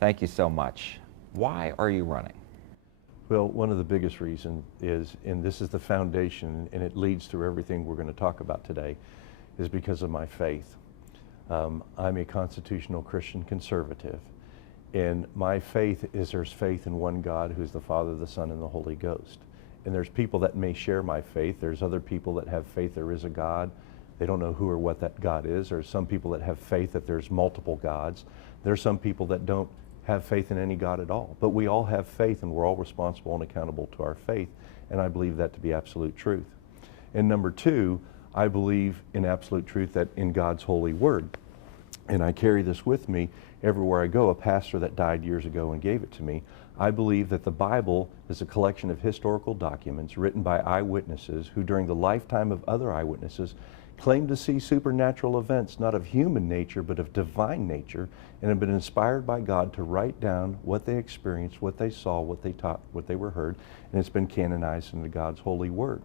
Thank you so much. Why are you running? Well, one of the biggest reasons is, and this is the foundation, and it leads through everything we're going to talk about today, is because of my faith. I'm a constitutional Christian conservative, and my faith is there's faith in one God who's the Father, the Son, and the Holy Ghost. And there's people that may share my faith. There's other people that have faith there is a God. They don't know who or what that God is. There's some people that have faith that there's multiple gods. There's some people that don't have faith in any God at all. But we all have faith, and we're all responsible and accountable to our faith, and I believe that to be absolute truth. And number two, I believe in absolute truth that in God's holy word. And I carry this with me everywhere I go. A pastor that died years ago and gave it to me. I believe that the Bible is a collection of historical documents written by eyewitnesses who during the lifetime of other eyewitnesses claimed to see supernatural events, not of human nature, but of divine nature, and have been inspired by God to write down what they experienced, what they saw, what they taught, what they were heard, and it's been canonized into God's holy word.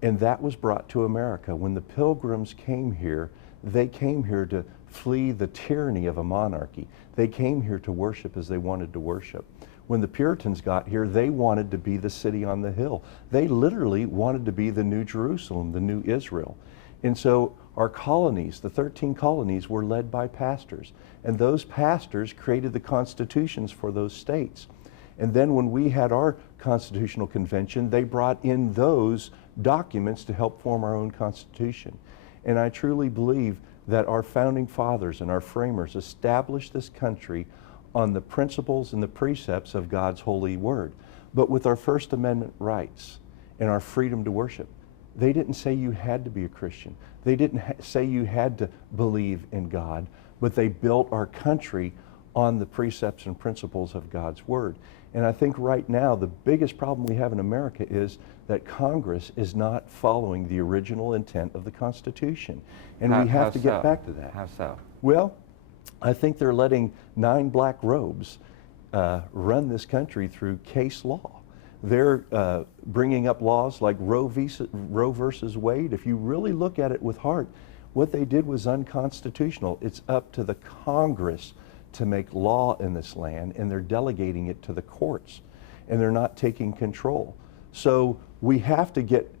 And that was brought to America. When the Pilgrims came here, they came here to flee the tyranny of a monarchy. They came here to worship as they wanted to worship. When the Puritans got here, they wanted to be the city on the hill. They literally wanted to be the New Jerusalem, the New Israel. And so our colonies, the 13 colonies, were led by pastors. And those pastors created the constitutions for those states. And then when we had our constitutional convention, they brought in those documents to help form our own constitution. And I truly believe that our founding fathers and our framers established this country on the principles and the precepts of God's holy word. But with our First Amendment rights and our freedom to worship, they didn't say you had to be a Christian. They didn't say you had to believe in God, but they built our country on the precepts and principles of God's word. And I think right now the biggest problem we have in America is that Congress is not following the original intent of the Constitution. And we have to get back to that. How so? Well, I think they're letting 9 black robes run this country through case law. They're bringing up laws like Roe versus Wade. If you really look at it with heart, what they did was unconstitutional. It's up to the Congress to make law in this land, and they're delegating it to the courts, and they're not taking control. So we have to get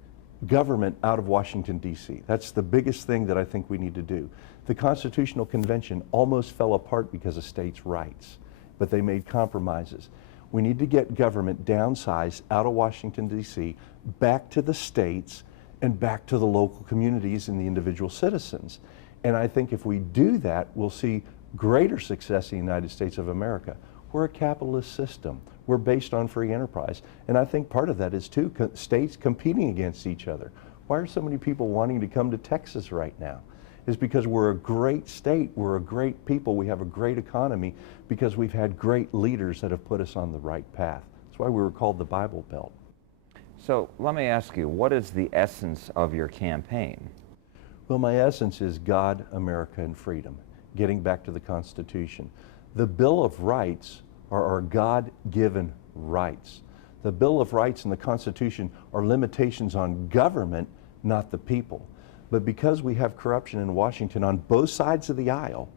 government out of Washington, D.C. That's the biggest thing that I think we need to do. The Constitutional Convention almost fell apart because of states' rights, but they made compromises. We need to get government downsized out of Washington, D.C., back to the states and back to the local communities and the individual citizens. And I think if we do that, we'll see greater success in the United States of America. We're a capitalist system. We're based on free enterprise. And I think part of that is too, states competing against each other. Why are so many people wanting to come to Texas right now? Is because we're a great state, we're a great people, we have a great economy because we've had great leaders that have put us on the right path. That's why we were called the Bible Belt. So let me ask you, what is the essence of your campaign? Well, my essence is God, America, and freedom, getting back to the Constitution. The Bill of Rights are our God-given rights. The Bill of Rights and the Constitution are limitations on government, not the people. But because we have corruption in Washington on both sides of the aisle,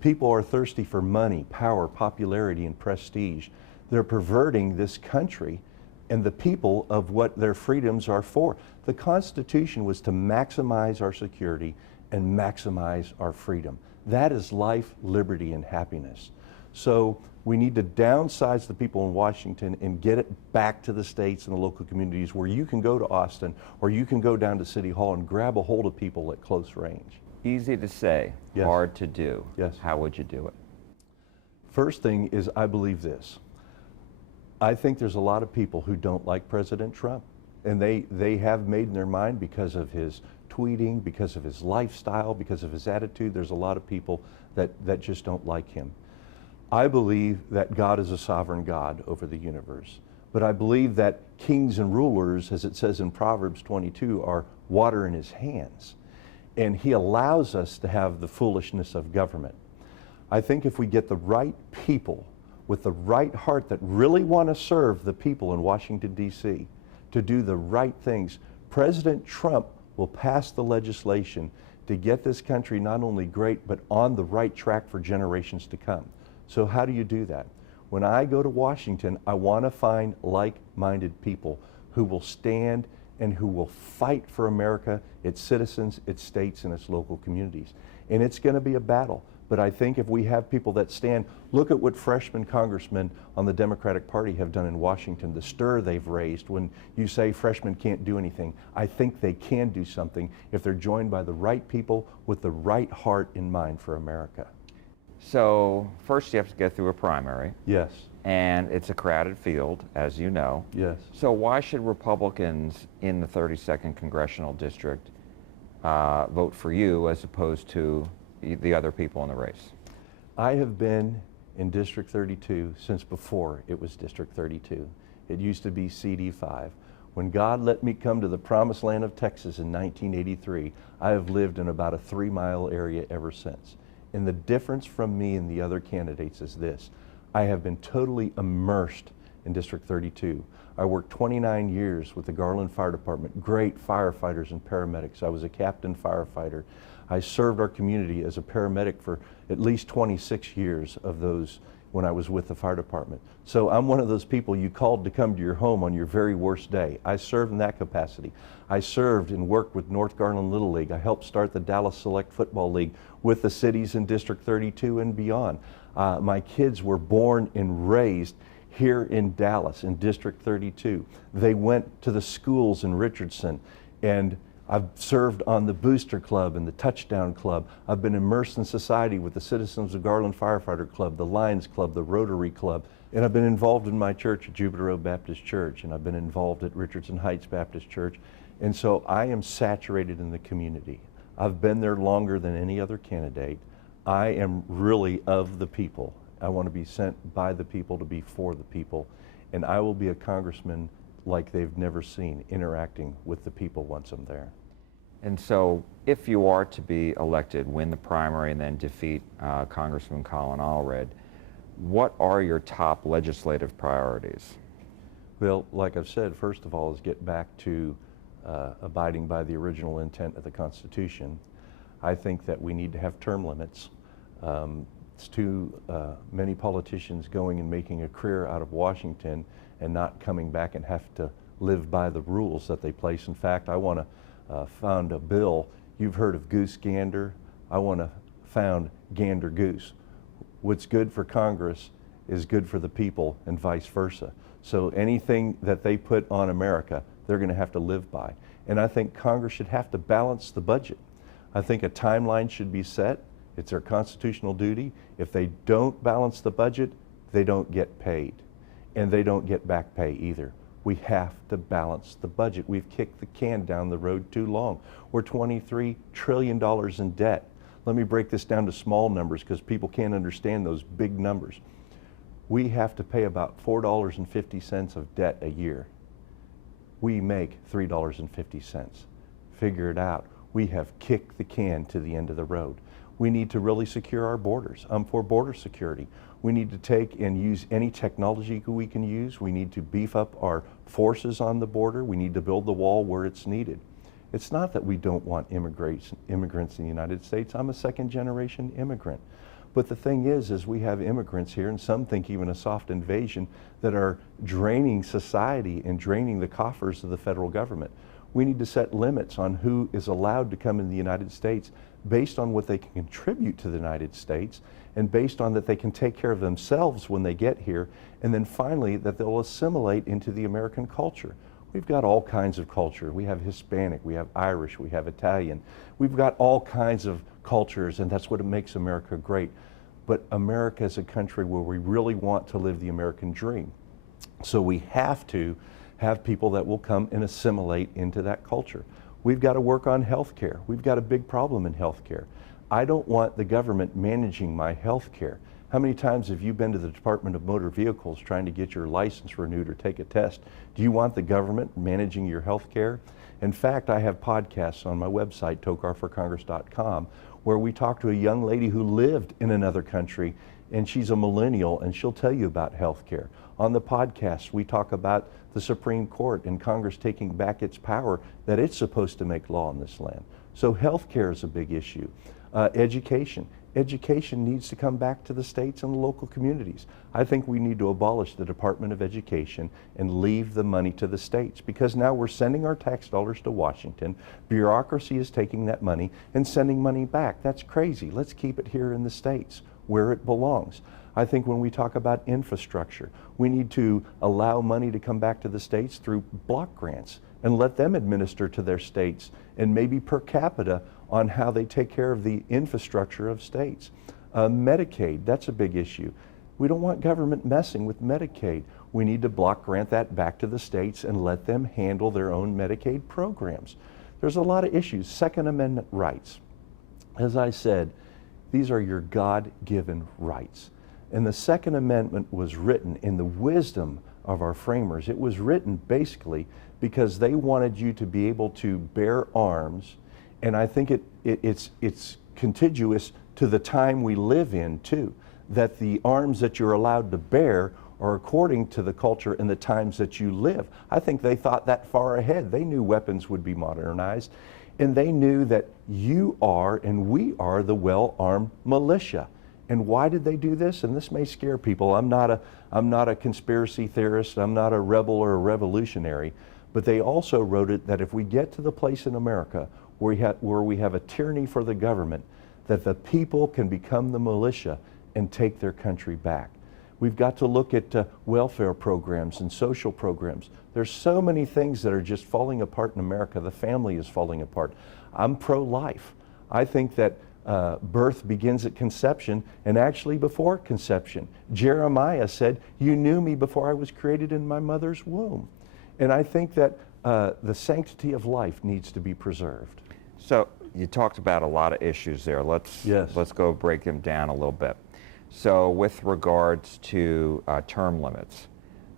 people are thirsty for money, power, popularity, and prestige. They're perverting this country and the people of what their freedoms are for. The Constitution was to maximize our security and maximize our freedom. That is life, liberty, and happiness. So we need to downsize the people in Washington and get it back to the states and the local communities where you can go to Austin or you can go down to City Hall and grab a hold of people at close range. Easy to say, Yes. hard to do. Yes. How would you do it? First thing is I believe this. I think there's a lot of people who don't like President Trump, and they have made in their mind because of his tweeting, because of his lifestyle, because of his attitude. There's a lot of people that just don't like him. I believe that God is a sovereign God over the universe. But I believe that kings and rulers, as it says in Proverbs 22, are water in his hands. And he allows us to have the foolishness of government. I think if we get the right people with the right heart that really want to serve the people in Washington, D.C., to do the right things, President Trump will pass the legislation to get this country not only great, but on the right track for generations to come. So how do you do that? When I go to Washington, I want to find like-minded people who will stand and who will fight for America, its citizens, its states, and its local communities. And it's going to be a battle. But I think if we have people that stand, look at what freshman congressmen on the Democratic Party have done in Washington, the stir they've raised when you say freshmen can't do anything. I think they can do something if they're joined by the right people with the right heart in mind for America. So first you have to get through a primary. Yes. And it's a crowded field, as you know. Yes. So why should Republicans in the 32nd Congressional District vote for you as opposed to the other people in the race? I have been in District 32 since before it was District 32. It used to be CD5. When God let me come to the promised land of Texas in 1983, I have lived in about a 3-mile area ever since. And the difference from me and the other candidates is this: I have been totally immersed in District 32. I worked 29 years with the Garland Fire Department, great firefighters and paramedics. I was a captain firefighter. I served our community as a paramedic for at least 26 years of those when I was with the fire department. So I'm one of those people you called to come to your home on your very worst day. I served in that capacity. I served and worked with North Garland Little League. I helped start the Dallas Select Football League with the cities in District 32 and beyond. My kids were born and raised here in Dallas in District 32. They went to the schools in Richardson, and I've served on the Booster Club and the Touchdown Club. I've been immersed in society with the Citizens of Garland Firefighter Club, the Lions Club, the Rotary Club, and I've been involved in my church at Jupiter Road Baptist Church, and I've been involved at Richardson Heights Baptist Church, and so I am saturated in the community. I've been there longer than any other candidate. I am really of the people. I want to be sent by the people to be for the people, and I will be a congressman like they've never seen, interacting with the people once I'm there. And so if you are to be elected, win the primary, and then defeat Congressman Colin Allred, what are your top legislative priorities? Well, like I've said, first of all is get back to abiding by the original intent of the Constitution. I think that we need to have term limits. It's too many politicians going and making a career out of Washington and not coming back and have to live by the rules that they place. In fact, I want to found a bill. You've heard of goose gander. I want to found gander goose. What's good for Congress is good for the people and vice versa. So anything that they put on America, they're going to have to live by. And I think Congress should have to balance the budget. I think a timeline should be set. It's their constitutional duty. If they don't balance the budget, they don't get paid. And they don't get back pay either. We have to balance the budget. We've kicked the can down the road too long. We're $23 trillion in debt. Let me break this down to small numbers because people can't understand those big numbers. We have to pay about $4.50 of debt a year. We make $3.50. Figure it out. We have kicked the can to the end of the road. We need to really secure our borders. I'm for border security. We need to take and use any technology we can use. We need to beef up our forces on the border. We need to build the wall where it's needed. It's not that we don't want immigrants in the United States. I'm a second-generation immigrant. But the thing is we have immigrants here, and some think even a soft invasion, that are draining society and draining the coffers of the federal government. We need to set limits on who is allowed to come in the United States based on what they can contribute to the United States and based on that they can take care of themselves when they get here, and then finally that they'll assimilate into the American culture. We've got all kinds of culture. We have Hispanic, we have Irish, we have Italian. We've got all kinds of cultures, and that's what makes America great. But America is a country where we really want to live the American dream. So we have to have people that will come and assimilate into that culture. We've got to work on health care. We've got a big problem in health care. I don't want the government managing my health care. How many times have you been to the Department of Motor Vehicles trying to get your license renewed or take a test? Do you want the government managing your health care? In fact, I have podcasts on my website, tokarforcongress.com, where we talk to a young lady who lived in another country, and she's a millennial, and she'll tell you about health care. On the podcast, we talk about the Supreme Court and Congress taking back its power that it's supposed to make law in this land. So health care is a big issue. Education. education needs to come back to the states and the local communities. I think we need to abolish the Department of Education and leave the money to the states, because now we're sending our tax dollars to Washington. Bureaucracy is taking that money and sending money back. That's crazy. Let's keep it here in the states where it belongs. I think when we talk about infrastructure, we need to allow money to come back to the states through block grants and let them administer to their states, and maybe per capita on how they take care of the infrastructure of states. Medicaid, that's a big issue. We don't want government messing with Medicaid. We need to block grant that back to the states and let them handle their own Medicaid programs. There's a lot of issues. Second Amendment rights. As I said, these are your God-given rights. And the Second Amendment was written in the wisdom of our framers. It was written basically because they wanted you to be able to bear arms, and I think it's contiguous to the time we live in too, that the arms that you're allowed to bear are according to the culture and the times that you live. I think they thought that far ahead. They knew weapons would be modernized, and they knew that you are and we are the well-armed militia. And why did they do this? And this may scare people. I'm not a conspiracy theorist. I'm not a rebel or a revolutionary. But they also wrote it that if we get to the place in America where we have a tyranny for the government, that the people can become the militia and take their country back. We've got to look at welfare programs and social programs. There's so many things that are just falling apart in America. The family is falling apart. I'm pro-life. I think that birth begins at conception, and actually before conception. Jeremiah said, "You knew me before I was created in my mother's womb." And I think that the sanctity of life needs to be preserved. So you talked about a lot of issues there. Let's go break them down a little bit. So with regards to term limits,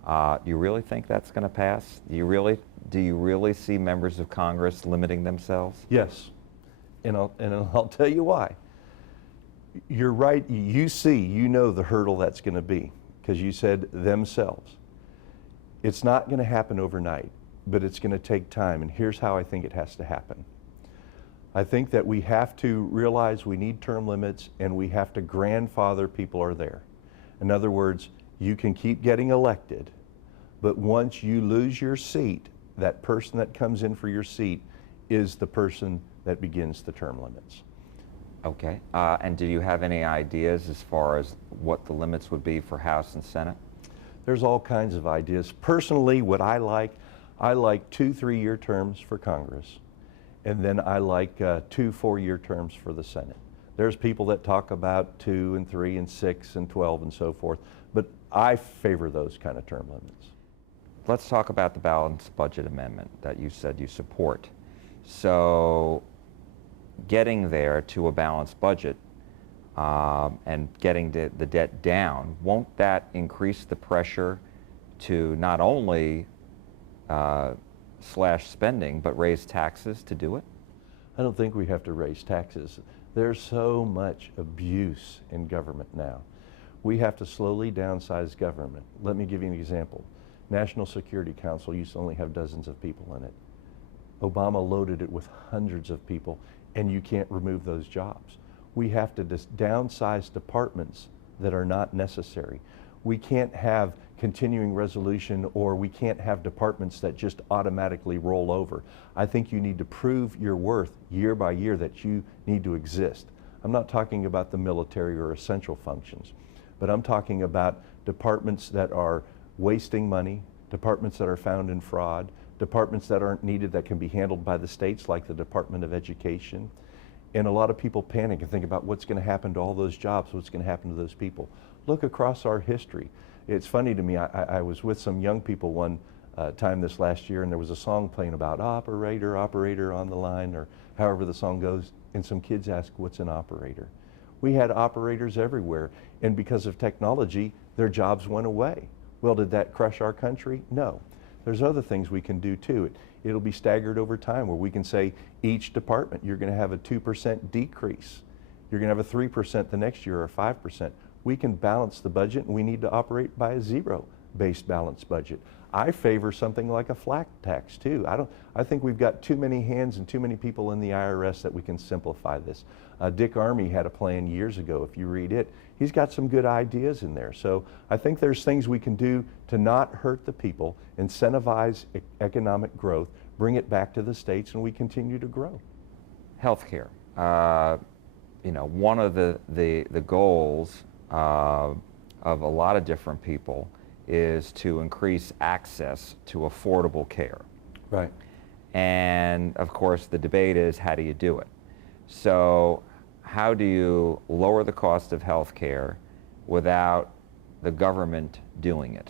do you really think that's going to pass? Do you really see members of Congress limiting themselves? Yes, and I'll tell you why. You're right. You know the hurdle that's going to be, because you said themselves. It's not going to happen overnight, but it's going to take time, and here's how I think it has to happen. I think that we have to realize we need term limits, and we have to grandfather people are there. In other words, you can keep getting elected, but once you lose your seat, that person that comes in for your seat is the person that begins the term limits. Okay. And do you have any ideas as far as what the limits would be for House and Senate? There's all kinds of ideas. Personally, what I like 2 3-year terms for Congress, and then I like 2 4-year terms for the Senate. There's people that talk about 2 and 3 and 6 and 12 and so forth, but I favor those kind of term limits. Let's talk about the balanced budget amendment that you said you support. So getting there to a balanced budget and getting the debt down, won't that increase the pressure to not only slash spending, but raise taxes to do it? I don't think we have to raise taxes. There's so much abuse in government now. We have to slowly downsize government. Let me give you an example. National Security Council used to only have dozens of people in it. Obama loaded it with hundreds of people, and you can't remove those jobs. We have to downsize departments that are not necessary. We can't have continuing resolution, or we can't have departments that just automatically roll over. I think you need to prove your worth year by year, that you need to exist. I'm not talking about the military or essential functions, but I'm talking about departments that are wasting money, departments that are found in fraud, departments that aren't needed that can be handled by the states, like the Department of Education. And a lot of people panic and think about what's going to happen to all those jobs, what's going to happen to those people. Look across our history. It's funny to me, I was with some young people one time this last year, and there was a song playing about operator, operator on the line, or however the song goes, and some kids asked, what's an operator? We had operators everywhere, and because of technology, their jobs went away. Well, did that crush our country? No. There's other things we can do too. It'll be staggered over time, where we can say each department, you're going to have a 2% decrease. You're going to have a 3% the next year, or 5%. We can balance the budget, and we need to operate by a zero-based balanced budget. I favor something like a flat tax too. I think we've got too many hands and too many people in the IRS that we can simplify this. Dick Armey had a plan years ago. If you read it, he's got some good ideas in there. So I think there's things we can do to not hurt the people, incentivize economic growth, bring it back to the states, and we continue to grow. Healthcare. You know, one of the goals of a lot of different people is to increase access to affordable care. Right. And of course, the debate is, how do you do it? So how do you lower the cost of health care without the government doing it?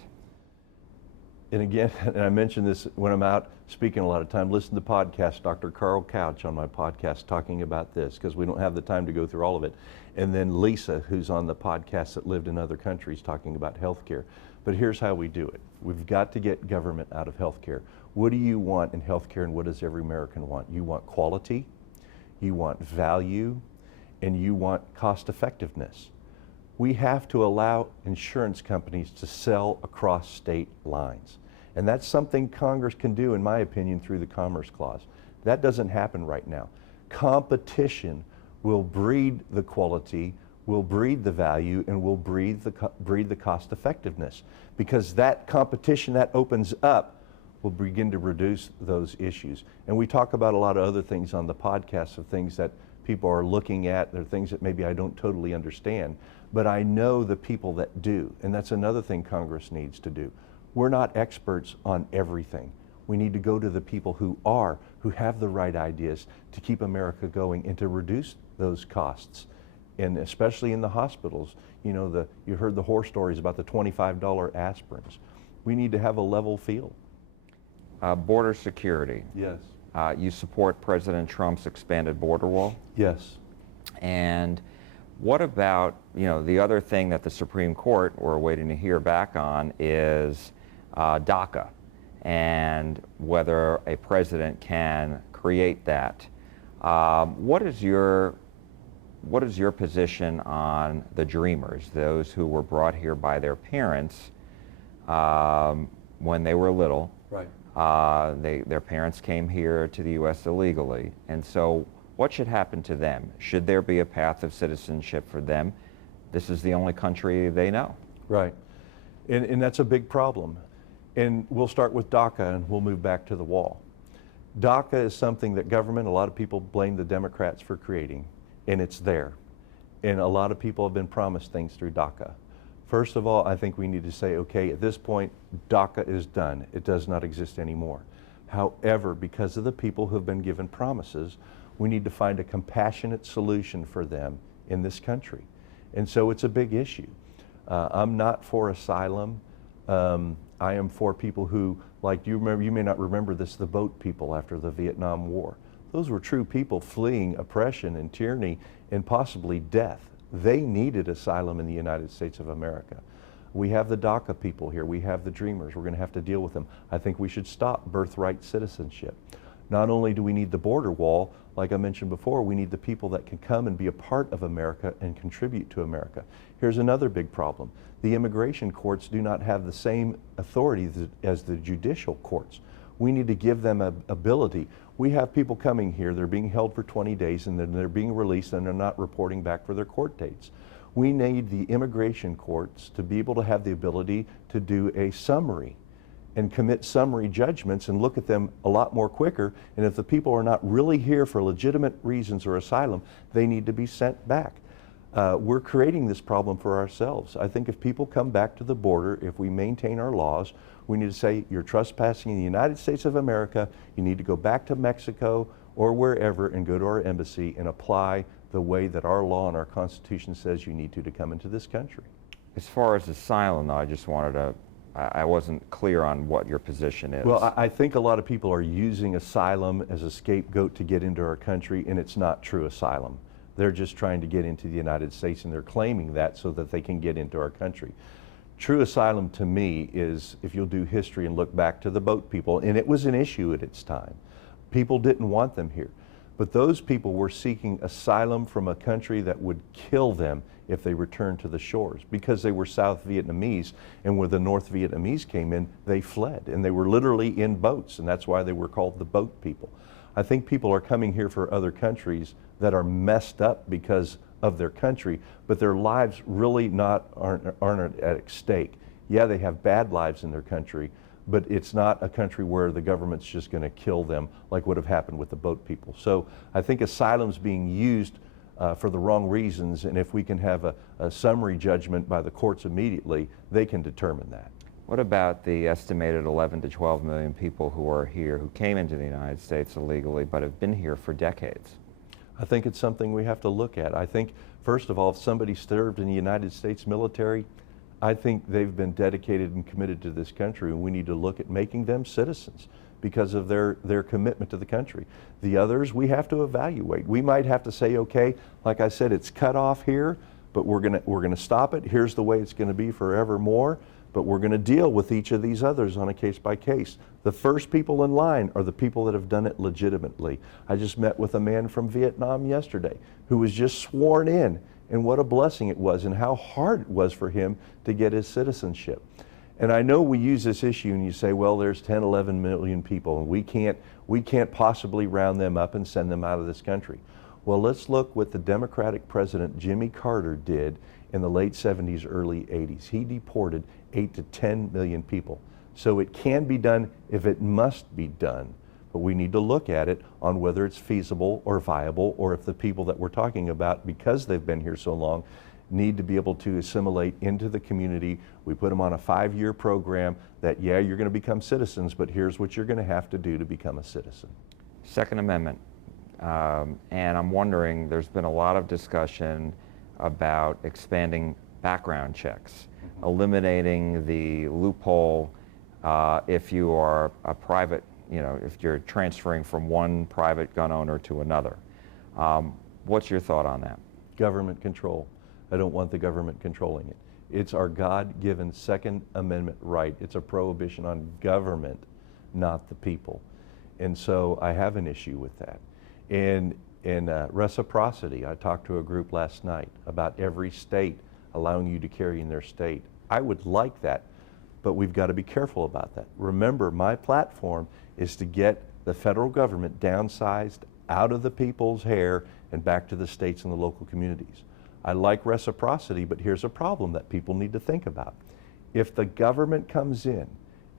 And again, and I mention this when I'm out speaking a lot of time, listen to podcasts, Dr. Carl Couch on my podcast talking about this, because we don't have the time to go through all of it. And then Lisa, who's on the podcast that lived in other countries, talking about health care. But here's how we do it. We've got to get government out of health care. What do you want in health care, and what does every American want? You want quality, you want value, and you want cost effectiveness. We have to allow insurance companies to sell across state lines. And that's something Congress can do, in my opinion, through the Commerce Clause. That doesn't happen right now. Competition will breed the quality, will breed the value, and will breed the cost effectiveness. Because that competition that opens up will begin to reduce those issues. And we talk about a lot of other things on the podcast, of things that people are looking at. There are things that maybe I don't totally understand, but I know the people that do. And that's another thing Congress needs to do. We're not experts on everything. We need to go to the people who have the right ideas to keep America going and to reduce those costs. And especially in the hospitals, you know, you heard the horror stories about the $25 aspirins. We need to have a level field. Border security. Yes. You support President Trump's expanded border wall? Yes. And what about, you know, the other thing that the Supreme Court, we're waiting to hear back on, is DACA, and whether a president can create that. What is your position on the Dreamers, those who were brought here by their parents when they were little? Right. Their parents came here to the U.S. illegally, and so what should happen to them? Should there be a path of citizenship for them? This is the only country they know. Right, and that's a big problem. And we'll start with DACA and we'll move back to the wall. DACA is something that government, a lot of people blame the Democrats for creating, and it's there. And a lot of people have been promised things through DACA. First of all, I think we need to say, okay, at this point, DACA is done. It does not exist anymore. However, because of the people who have been given promises, we need to find a compassionate solution for them in this country. And so it's a big issue. I'm not for asylum. I am for people who, like you may not remember this, the boat people after the Vietnam War. Those were true people fleeing oppression and tyranny and possibly death. They needed asylum in the United States of America. We have the DACA people here. We have the Dreamers. We're going to have to deal with them. I think we should stop birthright citizenship. Not only do we need the border wall, like I mentioned before, we need the people that can come and be a part of America and contribute to America. Here's another big problem. The immigration courts do not have the same authority as the judicial courts. We need to give them an ability. We have people coming here, they're being held for 20 days and then they're being released and they're not reporting back for their court dates. We need the immigration courts to be able to have the ability to do a summary and commit summary judgments and look at them a lot more quicker. And if the people are not really here for legitimate reasons or asylum, they need to be sent back. We're creating this problem for ourselves. I think if people come back to the border, if we maintain our laws, we need to say, you're trespassing in the United States of America, you need to go back to Mexico or wherever and go to our embassy and apply the way that our law and our Constitution says you need to come into this country. As far as asylum, though, I just wanted to, I wasn't clear on what your position is. Well, I think a lot of people are using asylum as a scapegoat to get into our country, and it's not true asylum. They're just trying to get into the United States, and they're claiming that so that they can get into our country. True asylum to me is, if you'll do history and look back to the boat people, and it was an issue at its time. People didn't want them here. But those people were seeking asylum from a country that would kill them if they returned to the shores, because they were South Vietnamese, and when the North Vietnamese came in, they fled, and they were literally in boats, and that's why they were called the boat people. I think people are coming here for other countries that are messed up because of their country, but their lives really aren't at stake. Yeah, they have bad lives in their country, but it's not a country where the government's just going to kill them like would have happened with the boat people. So I think asylum's being used for the wrong reasons, and if we can have a summary judgment by the courts immediately, they can determine that. What about the estimated 11 to 12 million people who are here, who came into the United States illegally, but have been here for decades? I think it's something we have to look at. I think, first of all, if somebody served in the United States military, I think they've been dedicated and committed to this country, and we need to look at making them citizens because of their commitment to the country. The others, we have to evaluate. We might have to say, okay, like I said, it's cut off here, but we're gonna stop it. Here's the way it's gonna be forevermore, but we're gonna deal with each of these others on a case by case. The first people in line are the people that have done it legitimately. I just met with a man from Vietnam yesterday who was just sworn in, and what a blessing it was and how hard it was for him to get his citizenship. And I know we use this issue and you say, well, there's 10, 11 million people and we can't possibly round them up and send them out of this country. Well, let's look what the Democratic President Jimmy Carter did in the late 70s, early 80s. He deported 8 to 10 million people. So it can be done if it must be done, but we need to look at it on whether it's feasible or viable, or if the people that we're talking about, because they've been here so long, need to be able to assimilate into the community. We put them on a 5-year program that, yeah, you're going to become citizens, but here's what you're going to have to do to become a citizen. Second Amendment, and I'm wondering, there's been a lot of discussion about expanding background checks, eliminating the loophole if you are a private, if you're transferring from one private gun owner to another. What's your thought on that? Government control. I don't want the government controlling it. It's our God-given Second Amendment right. It's a prohibition on government, not the people. And so I have an issue with that. And reciprocity, I talked to a group last night about every state allowing you to carry in their state. I would like that, but we've got to be careful about that. Remember, my platform is to get the federal government downsized out of the people's hair and back to the states and the local communities. I like reciprocity, but here's a problem that people need to think about. If the government comes in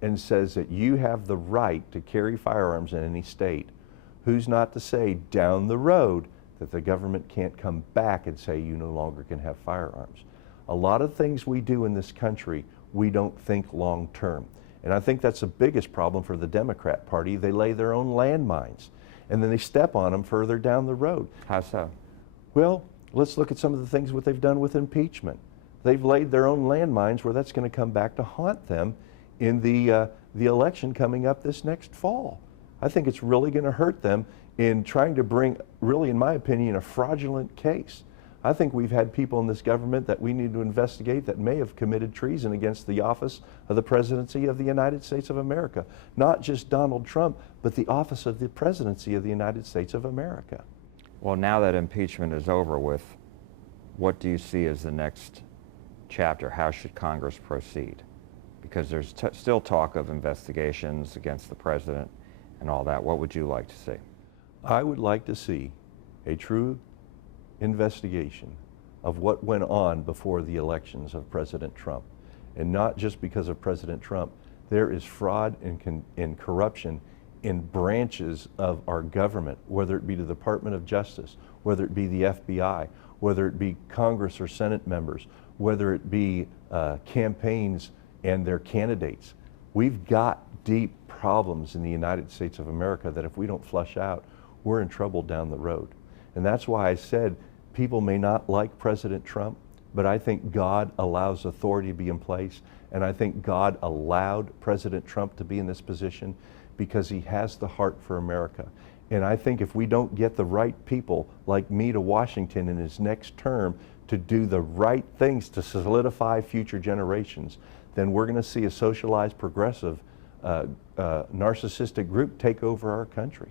and says that you have the right to carry firearms in any state, who's not to say down the road that the government can't come back and say you no longer can have firearms? A lot of things we do in this country, we don't think long term. And I think that's the biggest problem for the Democrat Party. They lay their own landmines and then they step on them further down the road. How so? Well, let's look at some of the things what they've done with impeachment. They've laid their own landmines where that's going to come back to haunt them in the election coming up this next fall. I think it's really going to hurt them in trying to bring, really in my opinion, a fraudulent case. I think we've had people in this government that we need to investigate that may have committed treason against the office of the presidency of the United States of America. Not just Donald Trump, but the office of the presidency of the United States of America. Well, now that impeachment is over with, what do you see as the next chapter? How should Congress proceed? Because there's still talk of investigations against the president and all that. What would you like to see? I would like to see a true investigation of what went on before the elections of President Trump. And not just because of President Trump. There is fraud and corruption in branches of our government, whether it be the Department of Justice, whether it be the FBI, whether it be Congress or Senate members, whether it be campaigns and their candidates. We've got deep problems in the United States of America that if we don't flush out, we're in trouble down the road. And that's why I said people may not like President Trump, but I think God allows authority to be in place, and I think God allowed President Trump to be in this position because he has the heart for America. And I think if we don't get the right people like me to Washington in his next term to do the right things to solidify future generations, then we're going to see a socialized, progressive, narcissistic group take over our country.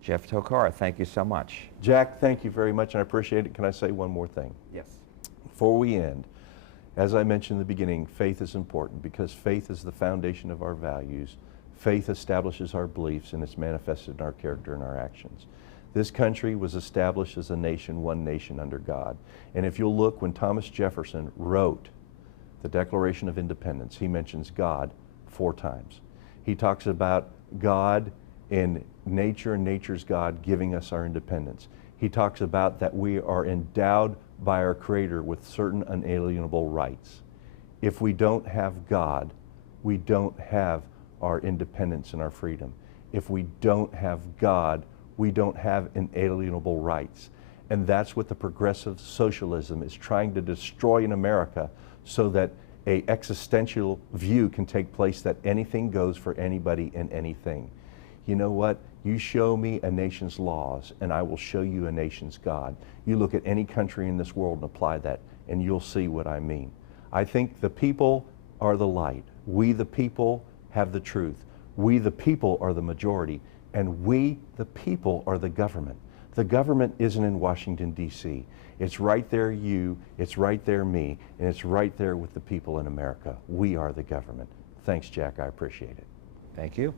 Jeff Tokar, thank you so much. Jack, thank you very much, and I appreciate it. Can I say one more thing? Yes. Before we end, as I mentioned in the beginning, faith is important because faith is the foundation of our values. Faith establishes our beliefs, and it's manifested in our character and our actions. This country was established as a nation, one nation under God. And if you'll look, when Thomas Jefferson wrote the Declaration of Independence, he mentions God 4 times. He talks about God in nature and nature's God giving us our independence. He talks about that we are endowed by our Creator with certain unalienable rights. If we don't have God, we don't have our independence and our freedom. If we don't have God, we don't have inalienable rights. And that's what the progressive socialism is trying to destroy in America, so that an existential view can take place that anything goes for anybody and anything. You know what? You show me a nation's laws, and I will show you a nation's God. You look at any country in this world and apply that, and you'll see what I mean. I think the people are the light. We, the people, have the truth. We, the people, are the majority, and we, the people, are the government. The government isn't in Washington, D.C. It's right there, you, it's right there, me, and it's right there with the people in America. We are the government. Thanks, Jack. I appreciate it. Thank you.